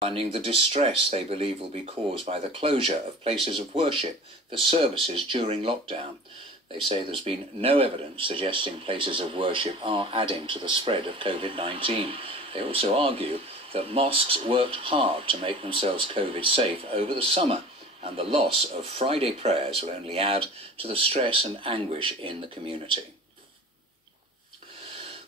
Finding the distress they believe will be caused by the closure of places of worship for services during lockdown. They say there's been no evidence suggesting places of worship are adding to the spread of COVID-19. They also argue that mosques worked hard to make themselves COVID safe over the summer, and the loss of Friday prayers will only add to the stress and anguish in the community.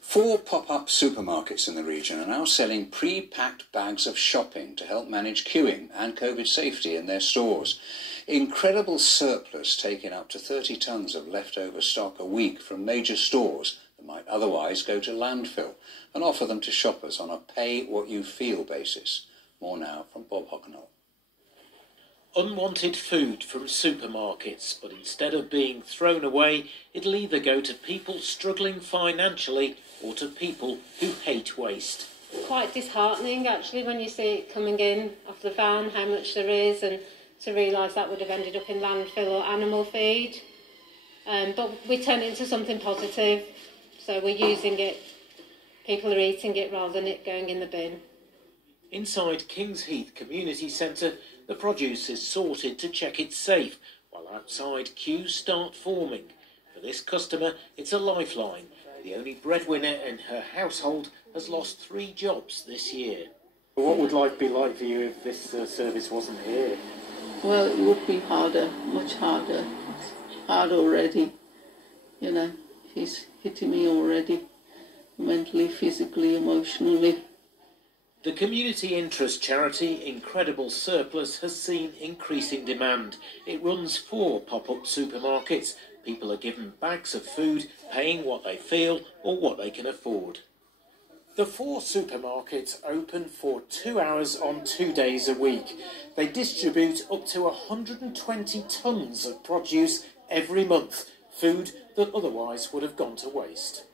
4 pop-up supermarkets in the region are now selling pre-packed bags of shopping to help manage queuing and COVID safety in their stores. Incredible surplus taking up to 30 tonnes of leftover stock a week from major stores that might otherwise go to landfill, and offer them to shoppers on a pay-what-you-feel basis. More now from Bob Hocknell. Unwanted food from supermarkets, but instead of being thrown away, it'll either go to people struggling financially or to people who hate waste. Quite disheartening actually when you see it coming in off the van, how much there is, and to realise that would have ended up in landfill or animal feed. But we turn it into something positive, so we're using it, people are eating it rather than it going in the bin. Inside Kings Heath Community Centre, the produce is sorted to check it's safe, while outside queues start forming. For this customer, it's a lifeline. The only breadwinner in her household has lost 3 jobs this year. What would life be like for you if this service wasn't here? Well, it would be harder, much harder. It's hard already. You know, he's hitting me already, mentally, physically, emotionally. The community interest charity Incredible Surplus has seen increasing demand. It runs 4 pop-up supermarkets. People are given bags of food, paying what they feel or what they can afford. The 4 supermarkets open for 2 hours on 2 days a week. They distribute up to 120 tonnes of produce every month, food that otherwise would have gone to waste.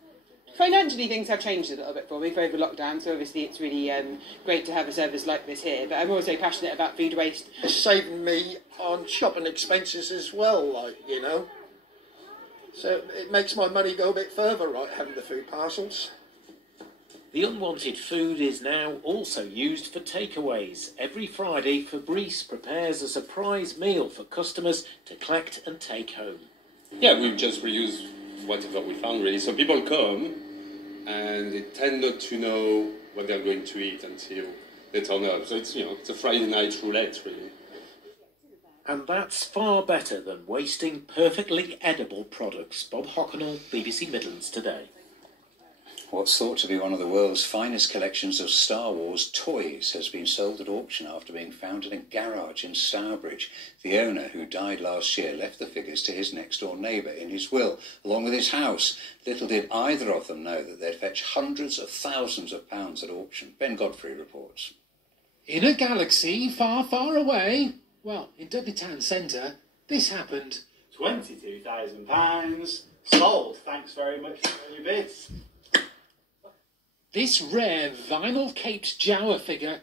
Financially, things have changed a little bit for me over lockdown, so obviously it's really great to have a service like this here, but I'm also passionate about food waste. It's saving me on shopping expenses as well, like, you know. So it makes my money go a bit further, right, having the food parcels. The unwanted food is now also used for takeaways. Every Friday, Fabrice prepares a surprise meal for customers to collect and take home. Yeah, we just reuse whatever we found, really. So people come and they tend not to know what they're going to eat until they turn up. So it's, you know, it's a Friday night roulette, really. And that's far better than wasting perfectly edible products. Bob Hocknell, BBC Midlands Today. What's thought to be one of the world's finest collections of Star Wars toys has been sold at auction after being found in a garage in Stourbridge. The owner, who died last year, left the figures to his next-door neighbour in his will, along with his house. Little did either of them know that they'd fetch hundreds of thousands of pounds at auction. Ben Godfrey reports. In a galaxy far, far away, well, in Dudley Town Centre, this happened. £22,000 sold. Thanks very much for your bids. This rare vinyl-caped Jawa figure